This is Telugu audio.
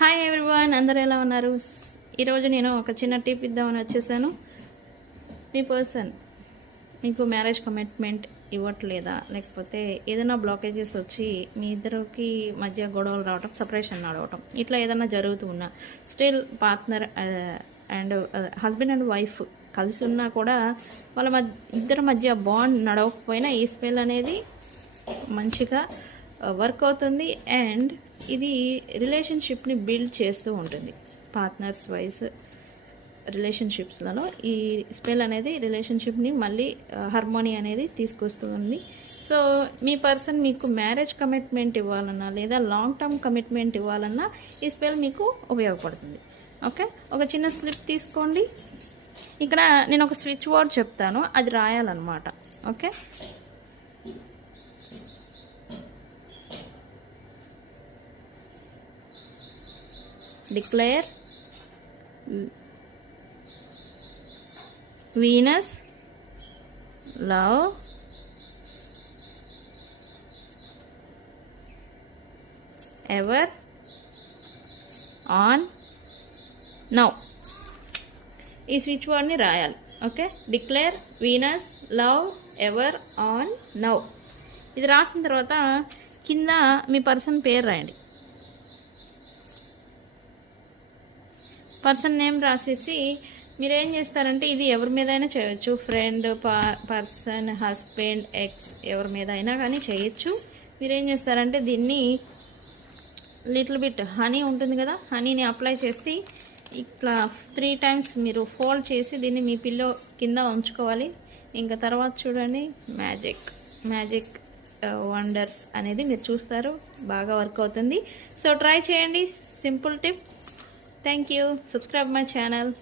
హాయ్ ఎవ్రీవన్ అందరూ ఎలా ఉన్నారు? ఈరోజు నేను ఒక చిన్న టిప్ ఇద్దామని వచ్చేసాను. మీ పర్సన్ మీకు మ్యారేజ్ కమిట్మెంట్ ఇవ్వట్లేదా? లేకపోతే ఏదైనా బ్లాకేజెస్ వచ్చి మీ ఇద్దరికి మధ్య గొడవలు రావటం సపరేషన్ నడవటం ఇట్లా ఏదైనా జరుగుతూ ఉన్నా still partner and husband and wife కలిసి ఉన్నా కూడా వాళ్ళ మధ్య ఇద్దరి మధ్య బాండ్ నడవకపోయినా ఈ స్పెల్ అనేది మంచిగా uh, వర్క్ అవుతుంది. అండ్ ఇది రిలేషన్షిప్ని బిల్డ్ చేస్తూ ఉంటుంది. పార్ట్నర్స్ వైజ్ రిలేషన్షిప్స్లలో ఈ స్పెల్ అనేది రిలేషన్షిప్ని మళ్ళీ హార్మోనీ అనేది తీసుకొస్తుంది. సో మీ పర్సన్ మీకు మ్యారేజ్ కమిట్మెంట్ ఇవ్వాలన్నా లేదా లాంగ్ టర్మ్ కమిట్మెంట్ ఇవ్వాలన్నా ఈ స్పెల్ మీకు ఉపయోగపడుతుంది. ఓకే ఒక చిన్న స్లిప్ తీసుకోండి. ఇక్కడ నేను ఒక స్విచ్ బోర్డ్ చెప్తాను. అది రాయాలన్నమాట. Okay declare Venus love ever on now ఈ స్విచ్ వర్డ్ని రాయాలి. Okay? Declare Venus love ever on now. ఇది రాసిన తర్వాత కింద మీ పర్సన్ పేరు రాయండి. పర్సన్ నేమ్ రాసేసి మీరు ఏం చేస్తారంటే ఇది ఎవరి మీద అయినా చేయొచ్చు. ఫ్రెండ్ పర్సన్ హస్బెండ్ ఎక్స్ ఎవరి మీద అయినా కానీ చేయొచ్చు. మీరు ఏం చేస్తారంటే దీన్ని లిటిల్ బిట్ హనీ ఉంటుంది కదా హనీని అప్లై చేసి ఇట్లా త్రీ టైమ్స్ మీరు ఫోల్డ్ చేసి దీన్ని మీ పిల్లో కింద ఉంచుకోవాలి. ఇంకా తర్వాత చూడండి మ్యాజిక్ మ్యాజిక్ వండర్స్ అనేది మీరు చూస్తారు. బాగా వర్క్ అవుతుంది. సో ట్రై చేయండి. Simple tip. Thank you. Subscribe my channel.